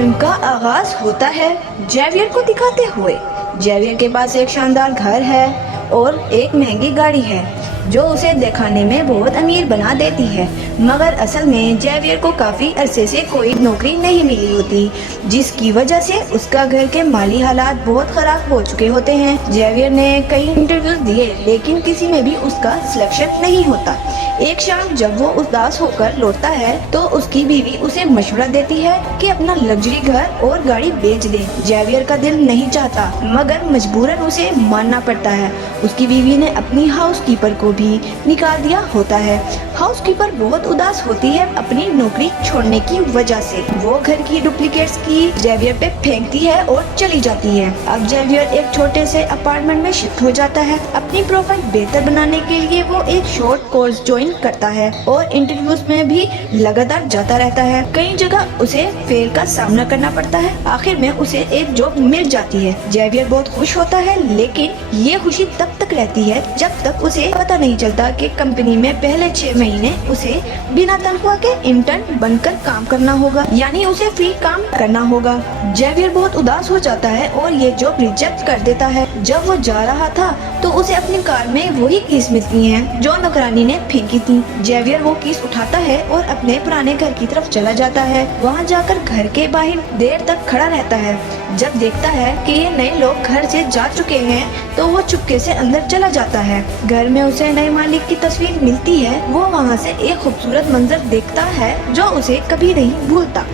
Film का आगाज होता है जेवियर को दिखाते हुए। जेवियर के पास एक शानदार घर है और एक महंगी गाड़ी है जो उसे दिखाने में बहुत अमीर बना देती है, मगर असल में जेवियर को काफी अरसे से कोई नौकरी नहीं मिली होती, जिसकी वजह से उसका घर के माली हालात बहुत खराब हो चुके होते हैं। जेवियर ने कई इंटरव्यूज दिए लेकिन किसी में भी उसका सिलेक्शन नहीं होता। एक शाम जब वो उदास होकर लौटता है तो उसकी बीवी उसे मशवरा देती है कि अपना लग्जरी घर और गाड़ी बेच दे। जेवियर का दिल नहीं चाहता मगर मजबूरन उसे मानना पड़ता है। उसकी बीवी ने अपनी हाउसकीपर को भी निकाल दिया होता है। हाउसकीपर बहुत उदास होती है अपनी नौकरी छोड़ने की वजह से। वो घर की डुप्लीकेट्स की जेवियर पे फेंकती है और चली जाती है। अब जेवियर एक छोटे से अपार्टमेंट में शिफ्ट हो जाता है। अपनी प्रोफाइल बेहतर बनाने के लिए वो एक शॉर्ट कोर्स ज्वाइन करता है और इंटरव्यूज में भी लगातार जाता रहता है। कई जगह उसे फेल का सामना करना पड़ता है। आखिर में उसे एक जॉब मिल जाती है। जेवियर बहुत खुश होता है लेकिन ये खुशी तब तक रहती है जब तक उसे पता नहीं चलता कि कंपनी में पहले 6 महीने उसे बिना तनख्वाह के इंटर्न बनकर काम करना होगा, यानी उसे फ्री काम करना होगा। जेवियर बहुत उदास हो जाता है और ये जॉब रिजेक्ट कर देता है। जब वो जा रहा था तो उसे अपनी कार में वही कीस मिलती है जो नौकरानी ने फेंकी थी। जेवियर वो कीस उठाता है और अपने पुराने घर की तरफ चला जाता है। वहाँ जाकर घर के बाहर देर तक खड़ा रहता है। जब देखता है कि ये नए लोग घर से जा चुके हैं तो वो चुपके से अंदर चला जाता है। घर में उसे नए मालिक की तस्वीर मिलती है। वो वहाँ से एक खूबसूरत मंजर देखता है जो उसे कभी नहीं भूलता।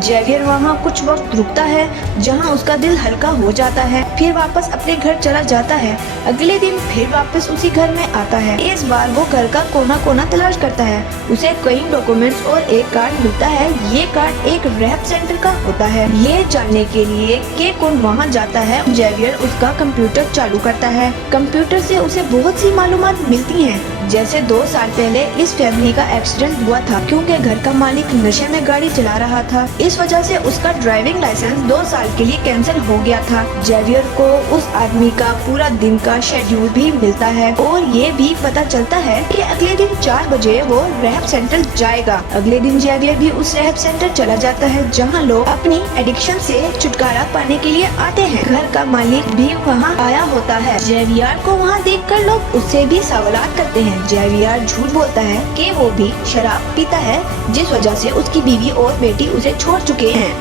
जेवियर वहाँ कुछ वक्त रुकता है जहाँ उसका दिल हल्का हो जाता है, फिर वापस अपने घर चला जाता है। अगले दिन फिर वापस उसी घर में आता है। इस बार वो घर का कोना कोना तलाश करता है। उसे कई डॉक्यूमेंट्स और एक कार्ड मिलता है। ये कार्ड एक रैप सेंटर का होता है। ये जानने के लिए कि कौन वहाँ जाता है, जेवियर उसका कंप्यूटर चालू करता है। कंप्यूटर से उसे बहुत सी मालूमात मिलती हैं, जैसे 2 साल पहले इस फैमिली का एक्सीडेंट हुआ था क्योंकि घर का मालिक नशे में गाड़ी चला रहा था। इस वजह से उसका ड्राइविंग लाइसेंस 2 साल के लिए कैंसिल हो गया था। जेवियर को उस आदमी का पूरा दिन का शेड्यूल भी मिलता है और ये भी पता चलता है कि अगले दिन 4 बजे वो रैप सेंटर जाएगा। अगले दिन जेवियर भी उस रैप सेंटर चला जाता है जहाँ लोग अपनी एडिक्शन से छुटकारा पाने के लिए आते हैं। घर का मालिक भी वहाँ आया होता है। जेवियर को वहाँ देखकर लोग उससे भी सवालात करते हैं। जेवियर झूठ बोलता है कि वो भी शराब पीता है, जिस वजह से उसकी बीवी और बेटी उसे छोड़ चुके हैं।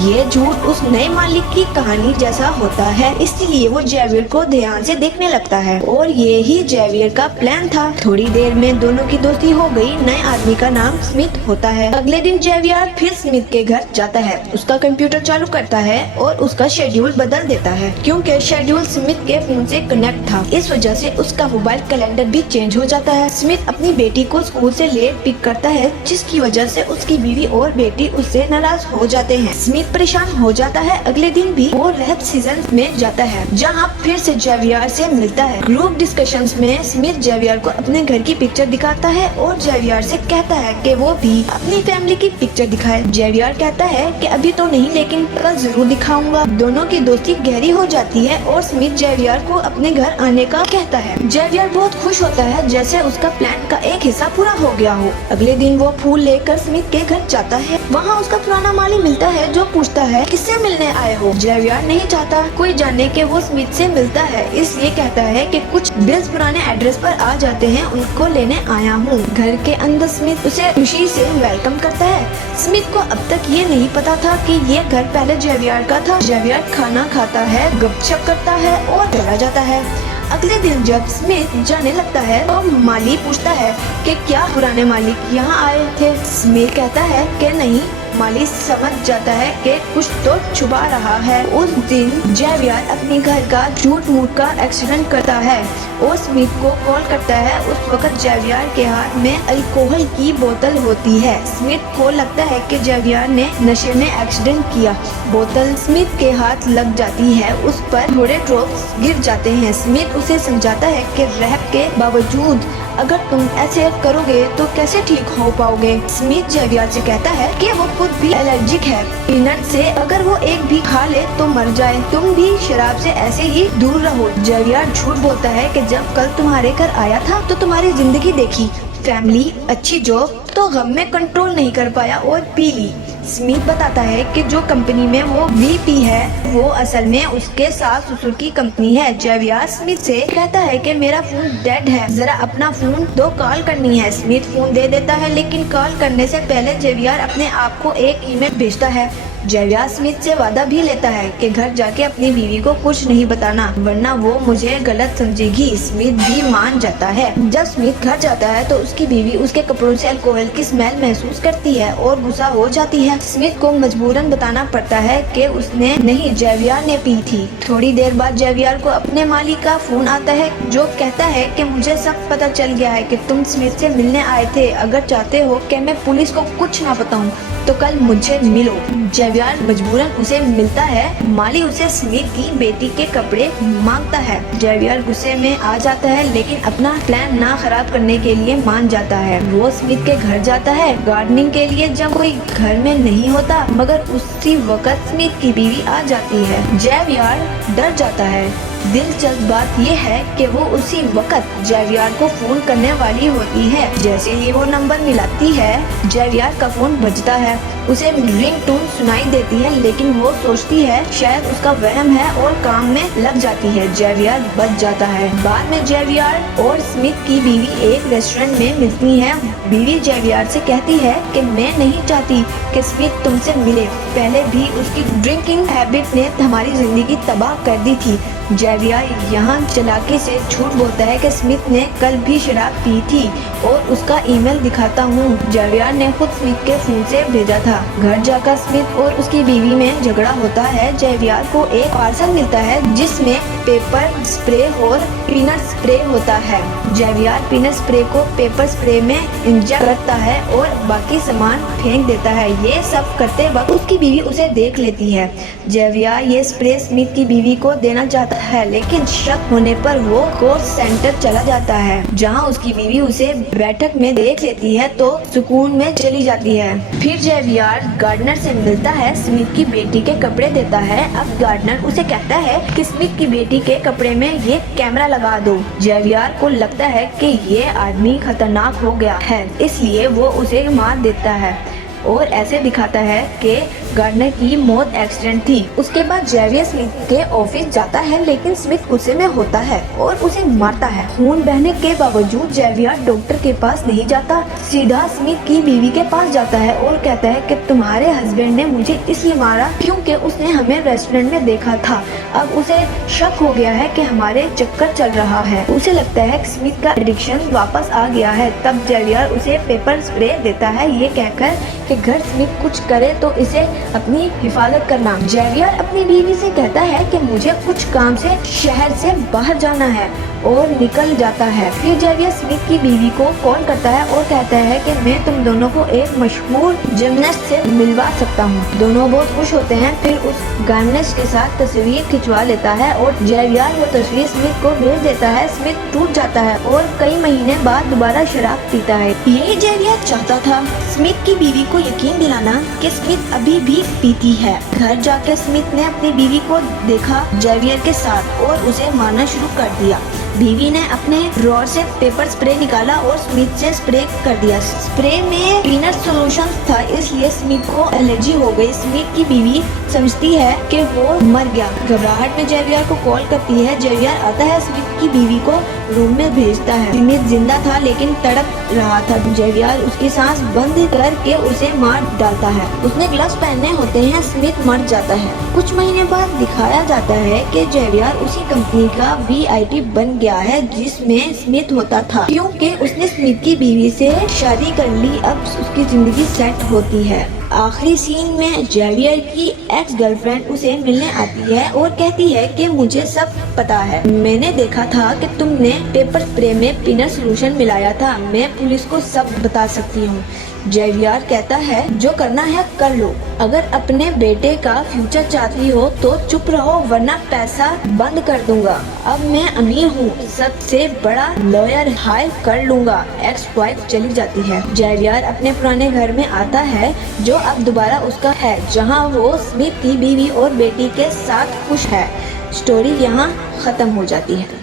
ये झूठ उस नए मालिक की कहानी जैसा होता है, इसलिए वो जेवियर को ध्यान से देखने लगता है और ये ही जेवियर का प्लान था। थोड़ी देर में दोनों की दोस्ती हो गई। नए आदमी का नाम स्मिथ होता है। अगले दिन जेवियर फिर स्मिथ के घर जाता है। उसका कंप्यूटर चालू करता है और उसका शेड्यूल बदल देता है क्योंकि शेड्यूल स्मिथ के फोन से कनेक्ट था। इस वजह से उसका मोबाइल कैलेंडर भी चेंज हो जाता है। स्मिथ अपनी बेटी को स्कूल से लेट पिक करता है, जिसकी वजह से उसकी बीवी और बेटी उससे नाराज हो जाते हैं। स्मिथ परेशान हो जाता है। अगले दिन भी वो रैप सीजन में जाता है जहाँ फिर से जेवियर से मिलता है। ग्रुप डिस्कशंस में स्मिथ जेवियर को अपने घर की पिक्चर दिखाता है और जेवियर से कहता है कि वो भी अपनी फैमिली की पिक्चर दिखाए। जेवियर कहता है कि अभी तो नहीं लेकिन कल जरूर दिखाऊंगा। दोनों की दोस्ती गहरी हो जाती है और स्मिथ जेवियर को अपने घर आने का कहता है। जेवियर बहुत खुश होता है जैसे उसका प्लान का एक हिस्सा पूरा हो गया हो। अगले दिन वो फूल लेकर स्मिथ के घर जाता है। वहाँ उसका पुराना माली मिलता है जो पूछता है किससे मिलने आए हो। जेवियर नहीं चाहता कोई जाने के वो स्मिथ से मिलता है, इसलिए कहता है कि कुछ बिल्स पुराने एड्रेस पर आ जाते हैं, उनको लेने आया हूँ। घर के अंदर स्मिथ उसे खुशी से वेलकम करता है। स्मिथ को अब तक ये नहीं पता था कि ये घर पहले जेवियर का था। जेवियर खाना खाता है, गपशप करता है और चला जाता है। अगले दिन जब स्मिथ जाने लगता है तो माली पूछता है कि क्या पुराने मालिक यहाँ आए थे। स्मिथ कहता है कि नहीं। माली समझ जाता है कि कुछ तो छुपा रहा है। उस दिन जेवियर अपने घर का झूठ मूठ का एक्सीडेंट करता है और स्मिथ को कॉल करता है। उस वक्त जेवियर के हाथ में अल्कोहल की बोतल होती है। स्मिथ को लगता है कि जेवियर ने नशे में एक्सीडेंट किया। बोतल स्मिथ के हाथ लग जाती है, उस पर थोड़े ड्रॉप्स गिर जाते हैं। स्मिथ उसे समझाता है कि रैप के बावजूद अगर तुम ऐसे करोगे तो कैसे ठीक हो पाओगे। स्मिथ जेवियर से कहता है कि वो खुद भी एलर्जिक है पीनट से, अगर वो एक भी खा ले तो मर जाए। तुम भी शराब से ऐसे ही दूर रहो। जेवियर झूठ बोलता है कि जब कल तुम्हारे घर आया था तो तुम्हारी जिंदगी देखी, फैमिली, अच्छी जॉब, तो गम में कंट्रोल नहीं कर पाया और पी ली। स्मिथ बताता है कि जो कंपनी में वो वीपी है वो असल में उसके सास ससुर की कंपनी है। जेवियर स्मिथ से कहता है कि मेरा फोन डेड है, जरा अपना फोन दो, कॉल करनी है। स्मिथ फोन दे देता है, लेकिन कॉल करने से पहले जेवियर अपने आप को एक ईमेल भेजता है। जेवियर स्मिथ से वादा भी लेता है कि घर जाके अपनी बीवी को कुछ नहीं बताना, वरना वो मुझे गलत समझेगी। स्मिथ भी मान जाता है। जब स्मिथ घर जाता है तो उसकी बीवी उसके कपड़ों से अल्कोहल की स्मेल महसूस करती है और गुस्सा हो जाती है। स्मिथ को मजबूरन बताना पड़ता है कि उसने नहीं, जेवियर ने पी थी। थोड़ी देर बाद जेवियर को अपने मालिक का फोन आता है जो कहता है कि मुझे सब पता चल गया है कि तुम स्मिथ से मिलने आए थे। अगर चाहते हो कि मैं पुलिस को कुछ ना बताऊं तो कल मुझे मिलो। जेवियर मजबूरन उसे मिलता है। माली उसे स्मिथ की बेटी के कपड़े मांगता है। जेवियर गुस्से में आ जाता है, लेकिन अपना प्लान ना खराब करने के लिए मान जाता है। वो स्मिथ के घर जाता है गार्डनिंग के लिए, जब कोई घर में नहीं होता, मगर उसी वक्त स्मिथ की बीवी आ जाती है। जेवियर डर जाता है। दिलचस्प बात यह है कि वो उसी वक्त जेवियर को फोन करने वाली होती है। जैसे ही वो नंबर मिलाती है, जेवियर का फोन बजता है। उसे रिंगटोन सुनाई देती है, लेकिन वो सोचती है शायद उसका वहम है और काम में लग जाती है। जेवियर बच जाता है। बाद में जेवियर और स्मिथ की बीवी एक रेस्टोरेंट में मिलती है। बीवी जेवियर से कहती है कि मैं नहीं चाहती कि स्मिथ तुमसे मिले, पहले भी उसकी ड्रिंकिंग हैबिट ने हमारी जिंदगी तबाह कर दी थी। जेवियर यहाँ चालाकी से झूठ बोलता है कि स्मिथ ने कल भी शराब पी थी और उसका ईमेल दिखाता हूँ। जेवियर ने खुद स्मिथ के फोन से भेजा था। घर जाकर स्मिथ और उसकी बीवी में झगड़ा होता है। जेवियर को एक पार्सल मिलता है जिसमें पेपर स्प्रे और पीनट स्प्रे होता है। जेवियर पीनट स्प्रे को पेपर स्प्रे में इंजेक्ट करता है और बाकी सामान फेंक देता है। ये सब करते वक्त उसकी बीवी उसे देख लेती है। जेवियर ये स्प्रे स्मिथ की बीवी को देना चाहता है, लेकिन शक होने पर वो कोर्स सेंटर चला जाता है, जहां उसकी बीवी उसे बैठक में देख लेती है तो सुकून में चली जाती है। फिर जेवियर गार्डनर से मिलता है, स्मिथ की बेटी के कपड़े देता है। अब गार्डनर उसे कहता है कि स्मिथ की बेटी के कपड़े में ये कैमरा लगा दो। जेवियर को लगता है कि ये आदमी खतरनाक हो गया है, इसलिए वो उसे मार देता है और ऐसे दिखाता है कि गार्डनर की मौत एक्सीडेंट थी। उसके बाद जेवियर स्मिथ के ऑफिस जाता है, लेकिन स्मिथ गुस्से में होता है और उसे मारता है। खून बहने के बावजूद जेवियर डॉक्टर के पास नहीं जाता, सीधा स्मिथ की बीवी के पास जाता है और कहता है कि तुम्हारे हस्बैंड ने मुझे इसलिए मारा क्योंकि उसने हमें रेस्टोरेंट में देखा था। अब उसे शक हो गया है कि हमारे चक्कर चल रहा है। उसे लगता है कि स्मिथ का एडिक्शन वापस आ गया है। तब जेवियर उसे पेपर स्प्रे देता है, ये कहकर कि घर स्मिथ कुछ करे तो इसे अपनी हिफाजत करना। जेवियर अपनी बीवी से कहता है कि मुझे कुछ काम से शहर से बाहर जाना है और निकल जाता है। फिर जेवियर स्मिथ की बीवी को कॉल करता है और कहता है कि मैं तुम दोनों को एक मशहूर जिमनास्ट से मिलवा सकता हूँ। दोनों बहुत खुश होते हैं। फिर उस जिमनास्ट के साथ तस्वीर खिंचवा लेता है और जेवियर वो तस्वीर स्मिथ को भेज देता है। स्मिथ टूट जाता है और कई महीने बाद दोबारा शराब पीता है। यही जेवियर चाहता था, स्मिथ की बीवी को यकीन दिलाना कि स्मिथ अभी भी पीती है। घर जाकर स्मिथ ने अपनी बीवी को देखा जेवियर के साथ और उसे मारना शुरू कर दिया। बीवी ने अपने ड्रॉर से पेपर स्प्रे निकाला और स्मिथ से स्प्रे कर दिया। स्प्रे में पीनट सॉल्यूशन था, इसलिए स्मिथ को एलर्जी हो गई। स्मिथ की बीवी समझती है कि वो मर गया। घबराहट में जेवियर को कॉल करती है। जेवियर आता है, स्मिथ की बीवी को रूम में भेजता है। स्मिथ जिंदा था लेकिन तड़प रहा था। जेवियर उसकी सांस बंद करके उसे मार डालता है। उसने ग्लव्स पहने होते हैं। स्मिथ मर जाता है। कुछ महीने बाद दिखाया जाता है कि जेवियर उसी कंपनी का VIP बन गया है जिसमें स्मिथ होता था, क्योंकि उसने स्मिथ की बीवी से शादी कर ली। अब उसकी जिंदगी सेट होती है। आखिरी सीन में जेवियर की एक्स गर्लफ्रेंड उसे मिलने आती है और कहती है कि मुझे सब पता है, मैंने देखा था कि तुमने पेपर स्प्रे में पीनट सॉल्यूशन मिलाया था, मैं पुलिस को सब बता सकती हूँ। जेवियर कहता है जो करना है कर लो, अगर अपने बेटे का फ्यूचर चाहती हो तो चुप रहो वरना पैसा बंद कर दूंगा। अब मैं अमीर हूँ, सबसे बड़ा लॉयर हायर कर लूंगा। एक्स वाइफ चली जाती है। जेवियर अपने पुराने घर में आता है जो अब दोबारा उसका है, जहाँ वो स्मिथ की बीवी और बेटी के साथ खुश है। स्टोरी यहाँ खत्म हो जाती है।